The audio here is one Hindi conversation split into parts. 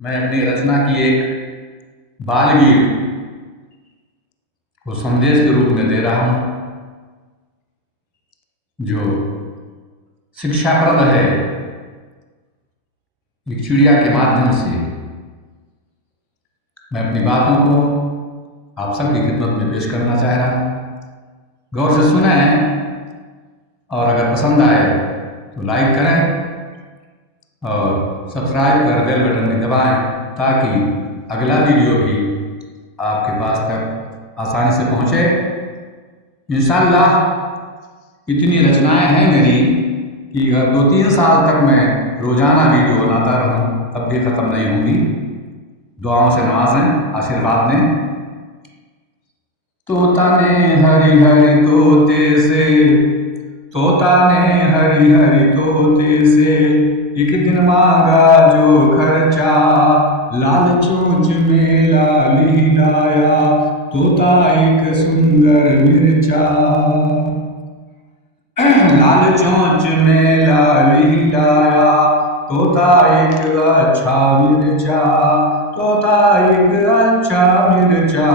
मैं अपनी रचना की एक बाल गीत को संदेश के रूप में दे रहा हूं, जो शिक्षाप्रद है। एक चिड़िया के माध्यम से मैं अपनी बातों को आप सबकी खिदमत में पेश करना चाह रहा हूं। गौर से सुनें और अगर पसंद आए तो लाइक करें और सब्सक्राइब कर बेल बटन भी दबाएं, ताकि अगला वीडियो भी आपके पास तक आसानी से पहुंचे। इंशाअल्लाह इतनी रचनाएं हैं मेरी कि अगर 2-3 साल तक मैं रोजाना वीडियो बनाता रहूं तब भी ख़त्म नहीं होंगी। दुआओं से नवाजें, आशीर्वाद दें। तोता ने हरी हरी तोते से, तोता ने हरी हरी तोते से, एक दिन मांगा जो खर्चा, लाल चोंच में लाली लाया, तोता एक सुंदर मिर्चा। लाल चोंच में लाली लाया, तोता एक अच्छा मिर्चा, तोता एक अच्छा मिर्चा।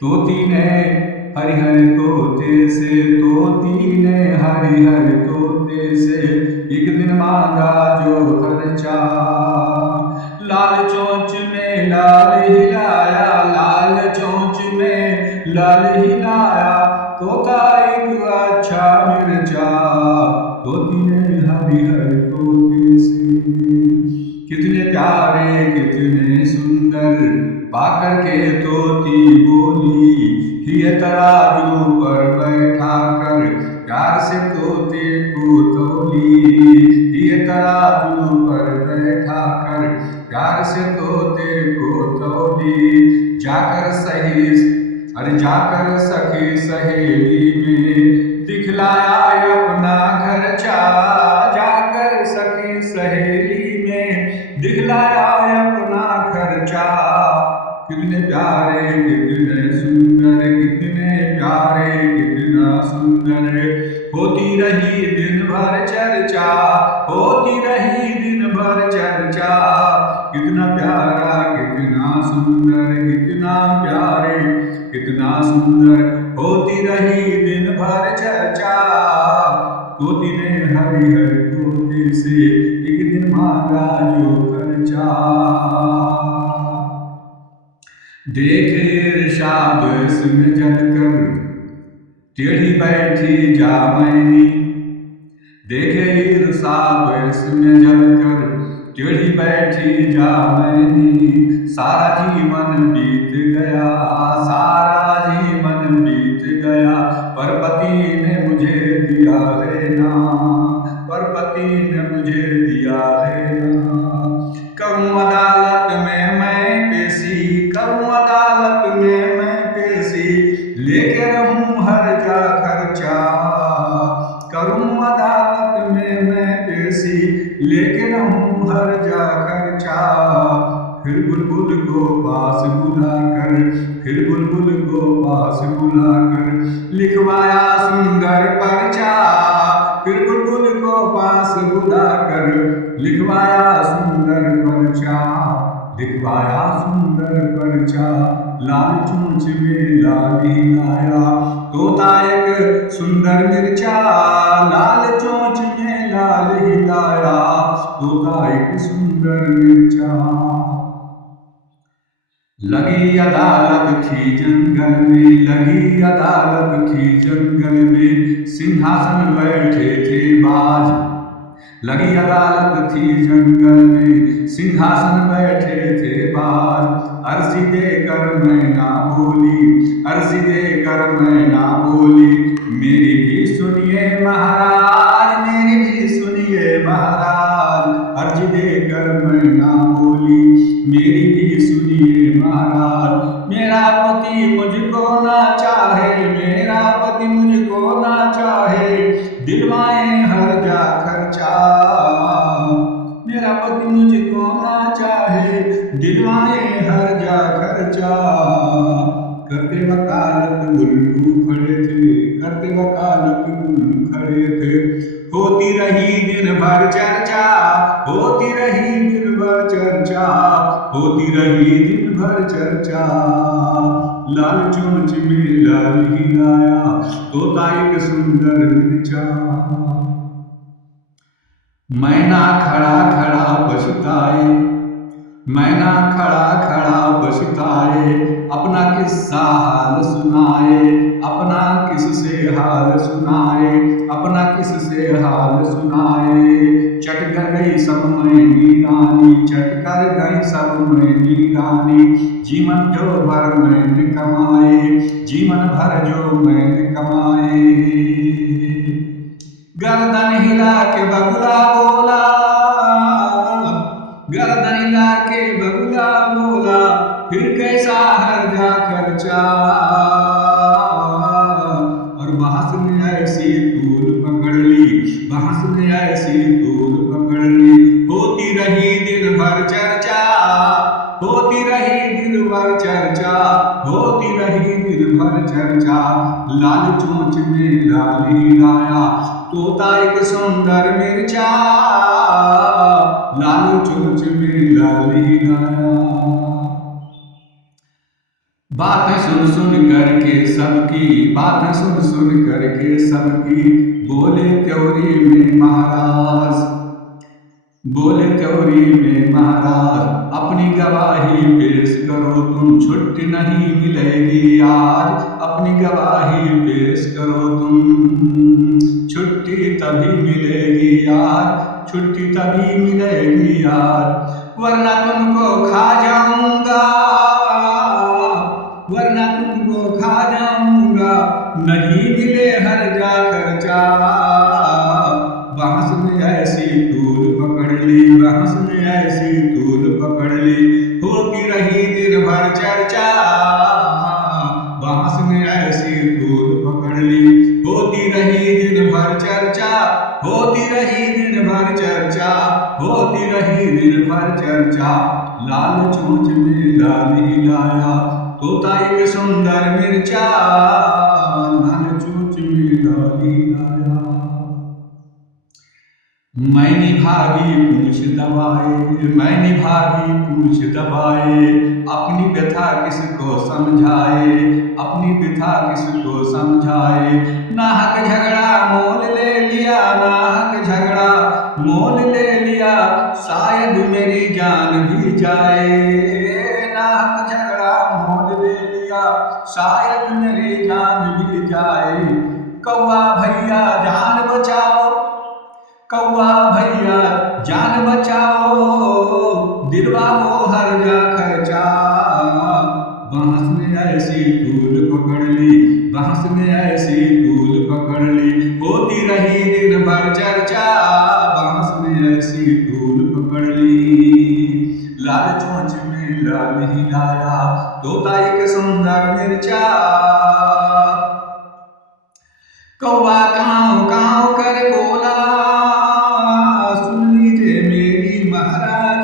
तोती ने हरी हरी तोते से, तोती ने हरी हरी तोते से, एक दिन मांगा जो खर्चा, लाल चोंच में लाल हिलाया, लाल चोंच में लाल हिलाया, तोता एक अच्छा मिर्चा। तोती ने हरी हरी तोते से, कितने प्यारे कितने सुंदर, पाकर के तोती बोली, ये तराजू पर बैठा कर प्यार से तोते को तौली, ये तराजू पर बैठा कर प्यार से तोते को तौली। जाकर सखी सहेली में दिखलाया अपना खर्चा, जाकर सखी सहेली में दिखलाया अपना खर्चा। कितने प्यारे कितने सुंदर, कितने प्यारे कितना सुंदर, होती रही दिन भर चर्चा, होती रही दिन भर चर्चा। कितना प्यारा कितना सुंदर, कितना प्यारे कितना सुंदर, होती रही दिन भर चर्चा। तोती ने हरी हरी तोते से, एक दिन मांगा जो खर्चा। देखे इरशाद इसमें जलकर टेढ़ी बैठी जामैनी, देखे इरशाद इसमें जलकर टेढ़ी बैठी जामैनी। सारा जीवन बीत गया, सारा जीवन बीत गया, पर पति ने मुझे दिया है ना, पर पति ने मुझे दिया है ना। करूं अदालत में मैं पेशी, करूं अदालत में मैं पेशी, लेके रहूं हर जा खर्चा। करूं अदालत में मैं पेशी, लेके रहूं हर जा खर्चा। फिर बुलबुल को पास बुलाकर, फिर बुलबुल को पास बुलाकर लिखवाया सुंदर पर्चा, फिर बुलबुल को पास बुलाकर लिखवाया सुंदर पर्चा, लिखवाया सुंदर पर्चा। लाल चोंच में लाली लाया, तोता एक सुंदर मिर्चा, लाल चोंच में लाल हिलाया, तोता एक सुंदर मिर्चा। लगी अदालत थी जंगल में, लगी अदालत थी जंगल में, सिंहासन बैठे थे बाज। लगी अदालत थी जंगल में, सिंहासन बैठे थे बाज। अर्जी देकर मैं ना बोली, अर्जी देकर मैं ना बोली, मेरी भी सुनिए महाराज, मेरी भी सुनिए महाराज। अर्जी देकर मैं ना बोली, मेरी भी सुनिए महाराज। मेरा पति मुझको ना चाहे, मेरा पति मुझको ना चाहे, दिलवाए हर जा खर्चा। मेरा पति मुझको ना चाहे, दिलवाए हर जा खर्चा। करते वकालत उल्लू खड़े थे, करते वकालत उल्लू खड़े थे, होती रही दिन भर चर्चा, होती रही दिन भर चर्चा, होती रही दिन भर चर्चा। लाल चोंच में लाल ही लाया, तोता एक सुंदर मिर्चा। मैना खड़ा खड़ा पछताए, मैना खड़ा खड़ा पछताए, अपना किस्सा हाल सुनाए, अपना किससे हाल सुनाए, अपना किससे हाल सुनाए। चट कर गई सब मैनी रानी, चट कर गई सब मैनी रानी, जीवन जो भर मैंने कमाए, जीवन भर जो मैंने कमाए। गर्दन हिला के बगुला बोला, गर्दन हिला के बगुला बोला, फिर कैसा हर जा खर्चा। और बांस ने ऐसी तूल पकड़ ली, बांस ने ऐसी तूल पकड़ ली। होती रही दिन भर चर्चा, होती रही दिन भर चर्चा, होती रही दिन भर चर्चा। लाल चोंच में लाल ही लाया, तोता एक सुंदर मिर्चा। लाल चोंच में लाल ही लाया। बातें सुन सुन करके सबकी, बातें सुन सुन करके सबकी, बोले त्योरी में महाराज, बोले त्योरी में महाराज। अपनी गवाही पेश करो तुम, छुट्टी नहीं मिलेगी आज, अपनी गवाही पेश करो तुम, छुट्टी तभी मिलेगी आज, छुट्टी तभी मिलेगी आज। वरना तुमको खा जाऊंगा, वरना तुमको खा जाऊंगा, नहीं मिले हर जा खर्चा। बांस ने ऐसी तूल पकड़ ली, बांस ने ऐसी तूल पकड़ ली। होती रही दिन भर चर्चा, बांस ने ऐसी तूल पकड़ ली। होती रही दिन भर चर्चा, होती रही दिन भर चर्चा, होती रही दिन भर चर्चा। लाल चोंच में लाल ही लाया, तोता एक सुंदर मिर्चा। लाल चोंच में लाल ही लाया। मैंने भागी पूछ दबाए, मैंने भागी पूछ दबाए, अपनी व्यथा किसको समझाए, अपनी व्यथा किसको समझाए। नाहक झगड़ा मोल ले लिया, नाहक झगड़ा मोल ले लिया, शायद मेरी जान भी जाए। नाहक झगड़ा मोल ले लिया, शायद मेरी जान भी जाए। कौवा भैया जान बचाओ, कौवा भैया जान बचाओ, दिलवा वो हर जा खर्चा। बांस ने ऐसी तूल पकड़ ली, बांस ने ऐसी तूल पकड़ ली। होती रही दिन भर चर्चा, बांस ने ऐसी तूल पकड़ ली। लाल चोंच में लाल ही लाया, तोता एक सुंदर मिर्चा। कौवा काँव काँव कर बोला, सुन लीजिए मेरी महाराज।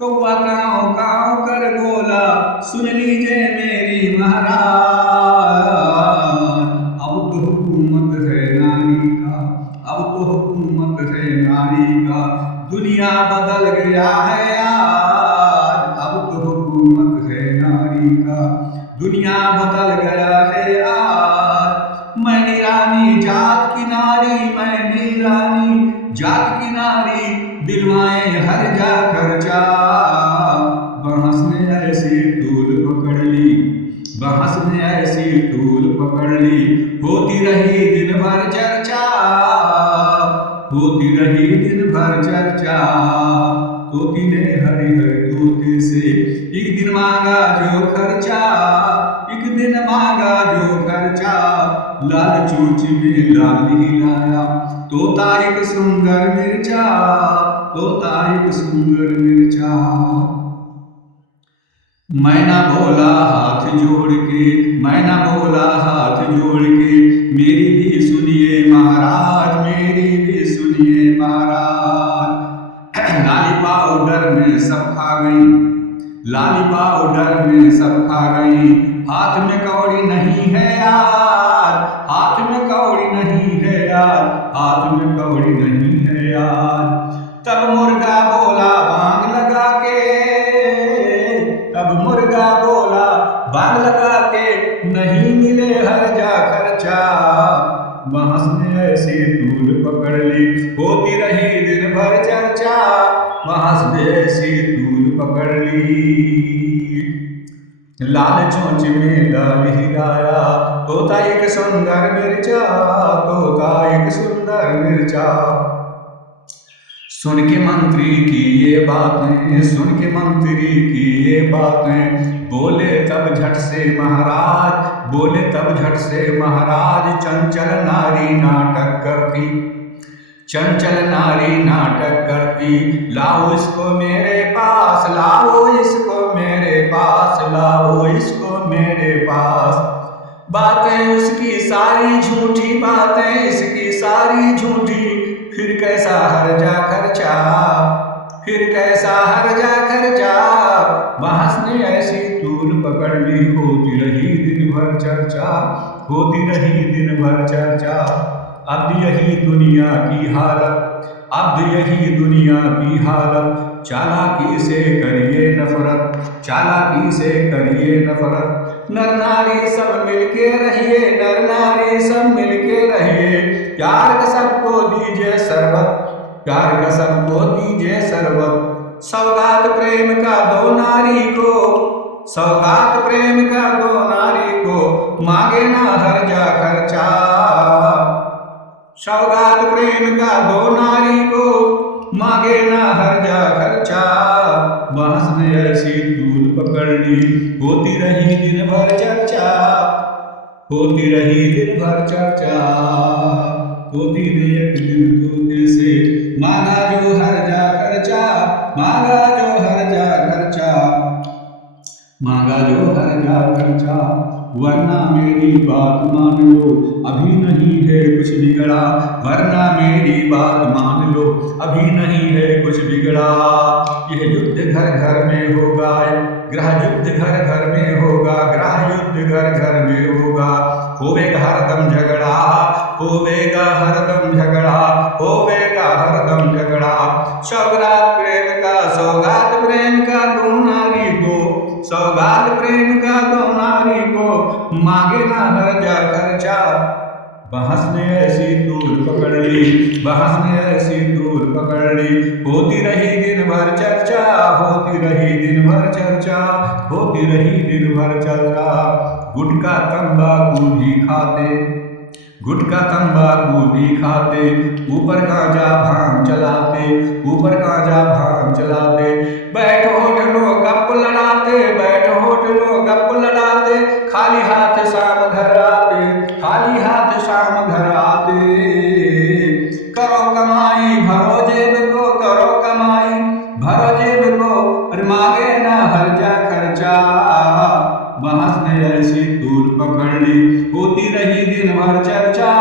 कौवा काँव काँव कर बोला, सुन लीजिए मेरी महाराज। अब तो हुकूमत है नारी का, अब तो हुकूमत है नारी का, दुनिया बदल गया है आज। अब तो हुकूमत है नारी का, दुनिया बदल गया है आज। मैंने रानी जात की नारी, मैंने रानी जात की नारी, दिलवाए हर जा खर्चा। बांस ने ऐसी तूल पकड़ ली, बांस ने ऐसी तूल पकड़ ली। होती रही दिन भर चर्चा, होती रही दिन भर चर्चा। तोती ने हरि हरि तोते से एक दिन मांगा जो खर्चा, एक दिन मांगा जो खर्चा। लाल चोंच में लाल ही लाया, तोता एक सुंदर मिर्चा, तोता एक सुंदर मिर्चा। मैना बोला हाथ जोड़ के, मैना बोला हाथ जोड़ के, मेरी भी सुनिए महाराज, मेरी भी सुनिए महाराज। लाली पाउडर में सब खा गई, लाली पाउडर में सब खा गई। हाथ में कौड़ी नहीं है यार, हाथ में कौड़ी नहीं है यार। यार, हाथ में कौड़ी नहीं है यार। तब मुर्गा बोला बांग लगा के, तब मुर्गा बोला बांग लगा के, नहीं मिले हर्जा खर्चा। बांस ने ऐसी तूल पकड़ ली, होती रही दिन भर चर्चा। बांस ने ऐसी तूल पकड़ ली, लाल चोंच में लाल हिराया, तोता एक सुंदर मिर्चा, तोता एक सुंदर मिर्चा। सुन के मंत्री की ये बातें, सुन के मंत्री की ये बातें, बोले तब झट से महाराज, बोले तब झट से महाराज। चंचल नारी नाटक करती, चंचल नारी नाटक करती, लाओ इसको मेरे पास, लाओ इसको मेरे पास, लाओ इसको मेरे पास। बातें उसकी सारी झूठी, बातें इसकी सारी झूठी, फिर कैसा हर्जा खर्चा, फिर कैसा हर्जा खर्चा। बांस ने ऐसी तूल पकड़ ली, होती रही दिन भर चर्चा, होती रही दिन भर चर्चा। अब यही दुनिया की हालत, अब यही दुनिया की हालत, चालाकी से करिए नफरत, चालाकी से करिए नफरत। नर नारी सब मिलके रहिए, नर नारी सब मिलके रहिए, प्यार का सबको दीजिए शरबत, प्यार का सबको दीजिए शरबत। सौगात प्रेम का दो नारी को, सौगात प्रेम का दो नारी को, मांगे ना हर्जा खर्चा। सौगात प्रेम का दो नारी को, मांगे ना हर्जा खर्चा। बांस ने ऐसी तूल पकड़ ली, होती रही दिन भर चर्चा, होती रही दिन भर चर्चा। तोती ने एक दिन तोते से मांगा जो हर्जा खर्चा, मांगा जो हर्जा खर्चा, मांगा जो हर्जा खर्चा। वरना मेरी बात मान लो, अभी नहीं है कुछ बिगड़ा, वरना मेरी बात मान लो, अभी नहीं है कुछ बिगड़ा। यह युद्ध घर घर में होगा, गृह युद्ध घर घर में होगा, गृह युद्ध घर घर में होगा। होवेगा हरदम झगड़ा, होवेगा हरदम झगड़ा, होवेगा हरदम झगड़ा। सौगात प्रेम का, सौगात प्रेम का दो नारी को, सौगात प्रेम का दो नारी को, मांगे ना हर्जा खर्चा। बांस ने ऐसी तूल पकड़ ली, बांस ने ऐसी तूल पकड़ ली, होती रही दिन भर चर्चा, होती रही दिन भर चर्चा, होती रही दिन भर चर्चा। गुटखा तंबाकू भी खाते, गुटखा तंबाकू भी खाते, ऊपर गांजा भांग चलाते, ऊपर गांजा भांग चलाते। बैठो होटलो गप लड़ाते, बैठो होटलो गप लड़ाते, खाली हाथ शाम घर आते, खाली हाथ शाम घर आते। करो कमाई भरो जेब को, करो कमाई भरो जेब को, और मांगे ना हर्जा खर्चा। बांस ने ऐसी तूल पकड़ ली, होती रही दिन भर चर्चा।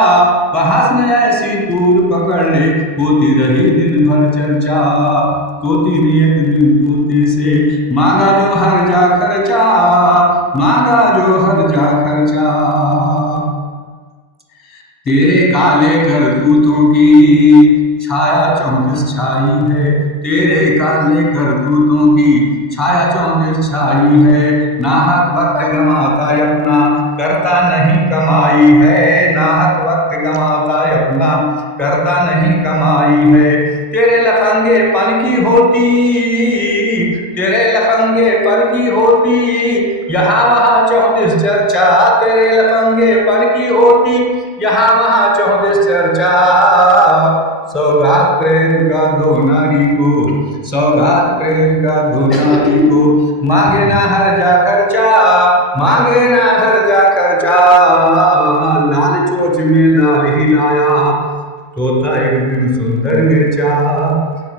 बांस ने ऐसी तूल पकड़ ली, होती रही दिन भर चर्चा। तोती ने एक दिन तोते से मांगा जो हर्जा खर्चा, मांगा जो हर्जा खर्चा। तेरे काले करतूतों की छाया 34 छाई है, तेरे काले करतूतों की छाया 34 छाई है। नाहक वक्त गंवाता अपना, करता नहीं कमाई है, नाहक वक्त गंवाता अपना, करता नहीं कमाई है। तेरे लफंगे पन की होती, तेरे लफंगे पन की होती, यहाँ वहाँ 34 चर्चा। तेरे लफंगे पन की होती, यहाँ वहाँ 34 चर्चा। सौगात प्रेम का दो नारी को, सौगात प्रेम का दो नारी को, मांगे ना हर्जा खर्चा, मांगे ना हर्जा खर्चा। लाल चोच में लाल हिलाया, तोता एक दिन सुंदर मिर्चा।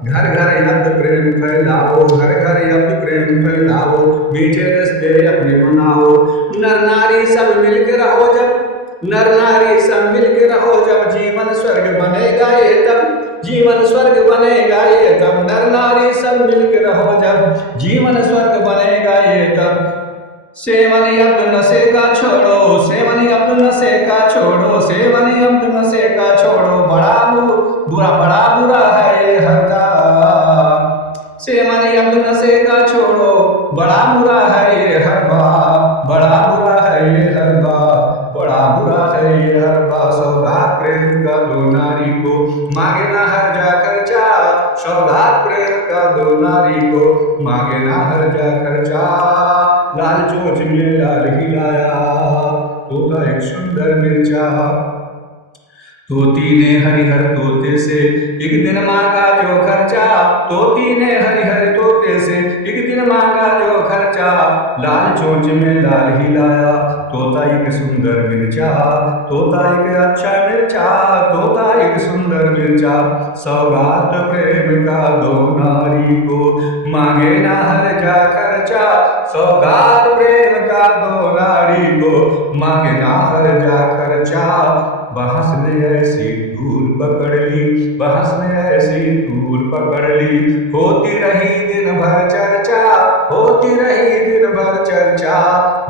घर घर यज्ञ प्रेम फैलाओ, घर घर यज्ञ प्रेम फैलाओ, मीठे रिश्ते अपने मनाओ। नर नारी सब मिलकर रहो जब, नर नारी सब मिलकर रहो जब, जीवन स्वर्ग बनेगा ये तब, जीवन स्वर्ग बनेगा ये तब। नर नारी सब मिलकर रहो जब, जीवन स्वर्ग बनेगा ये तब। सेवनी अब नशे का छोड़ो, सेवनी अब नशे का छोड़ो, सेवनी अब नशे का छोड़ो, बड़ा बुरा है ये हरदा। सेवनी अब नशे का छोड़ो, बड़ा बुरा है ये हरबा, बड़ा बुरा है ये हरबा, बड़ा बुरा है ये हरबा। सौगात प्रेम का दो नारी को, मांगे ना हर जा खर्चा, सौगात प्रेम का दो नारी को, मांगे ना हर जा खर्चा। लाल चोंच में लाल हिलाया, तोता एक सुंदर मिर्चा। तोती ने हरिहर तोते से एक दिन मांगा जो खर्चा, तोती ने हरिहर तोते से एक दिन मांगा जो खर्चा। लाल चोंच में लाल हिलाया, तोता एक सुंदर मिर्चा, तोता एक अच्छा मिर्चा, तोता एक सुंदर मिर्चा। सौगात प्रेम का दो नारी को, मांगे ना हर जा खर्चा, सौगात प्रेम का दो नारी को, मांगे ना हर जा खर्चा। बहस ने ऐसी धूल पकड़ ली, बहस ने ऐसी धूल पकड़ ली, होती रही दिन भर चर्चा, होती रही दिन भर चर्चा,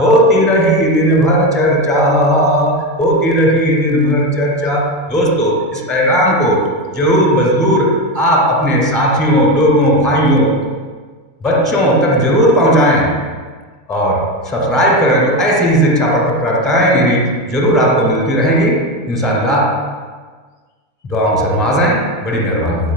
होती रही दिन भर चर्चा, होती रही दिन भर चर्चा। दोस्तों, इस पैगाम को जरूर आप अपने साथियों, लोगों, भाइयों, बच्चों तक जरूर पहुंचाएं और सब्सक्राइब करें। तो ऐसी ही शिक्षा प्राप्ताएं मेरी जरूर आपको मिलती रहेंगी इंशाअल्लाह। दुआओं से नवाजें, बड़ी मेहरबानी।